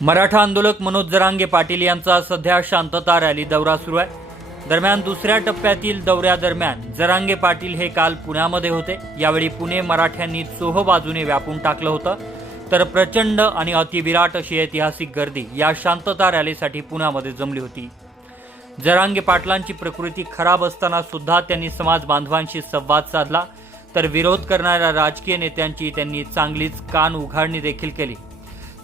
मराठा आंदोलक मनोज जरांगे पाटील यांचा सध्या शांतता रॅली दौरा सुरू आहे. दरम्यान दुसऱ्या टप्प्यातील दौऱ्यादरम्यान जरांगे पाटील हे काल पुण्यामध्ये होते. यावेळी पुणे मराठ्यांनी चोह बाजूने व्यापून टाकलं होतं. तर प्रचंड आणि अतिविराट अशी ऐतिहासिक गर्दी या शांतता रॅलीसाठी पुण्यामध्ये जमली होती. जरांगे पाटलांची प्रकृती खराब असताना सुद्धा त्यांनी समाज बांधवांशी संवाद साधला. तर विरोध करणाऱ्या राजकीय नेत्यांची त्यांनी चांगलीच कान उघाडणी देखील केली.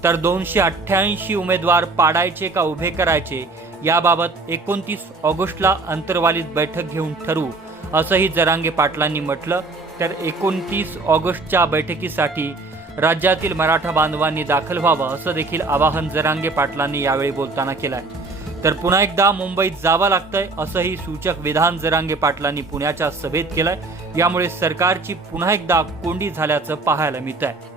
तर दोनशे अठ्ठ्याऐंशी उमेदवार पाडायचे का उभे करायचे याबाबत एकोणतीस ऑगस्टला अंतर्वालीत बैठक घेऊन ठरवू असंही जरांगे पाटलांनी म्हटलं. तर एकोणतीस ऑगस्टच्या बैठकीसाठी राज्यातील मराठा बांधवांनी दाखल व्हावं असं देखील आवाहन जरांगे पाटलांनी यावेळी बोलताना केलंय. तर पुन्हा एकदा मुंबईत जावं लागतंय असंही सूचक विधान जरांगे पाटलांनी पुण्याच्या सभेत केलंय. यामुळे सरकारची पुन्हा एकदा कोंडी झाल्याचं पाहायला मिळत आहे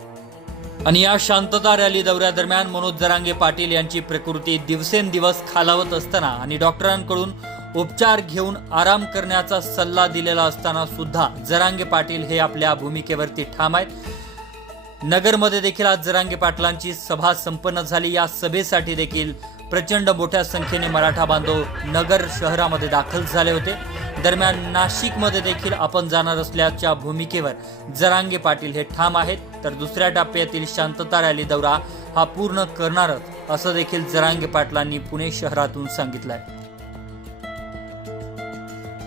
आणि या शांतता रॅली दौऱ्यादरम्यान मनोज जरांगे पाटील यांची प्रकृती दिवसेंदिवस खालावत असताना आणि डॉक्टरांकडून उपचार घेऊन आराम करण्याचा सल्ला दिलेला असताना सुद्धा जरांगे पाटील हे आपल्या भूमिकेवरती ठाम आहेत. नगरमध्ये देखील आज जरांगे पाटलांची सभा संपन्न झाली. या सभेसाठी देखील प्रचंड मोठ्या संख्येने मराठा बांधव नगर शहरामध्ये दाखल झाले होते. दरम्यान नाशिकमध्ये देखील आपण जाणार असल्याच्या भूमिकेवर जरांगे पाटील हे ठाम आहेत. तर दुसऱ्या टप्प्यातील शांतता रॅली दौरा हा पूर्ण करणारच असं देखील जरांगे पाटलांनी पुणे शहरातून सांगितलं आहे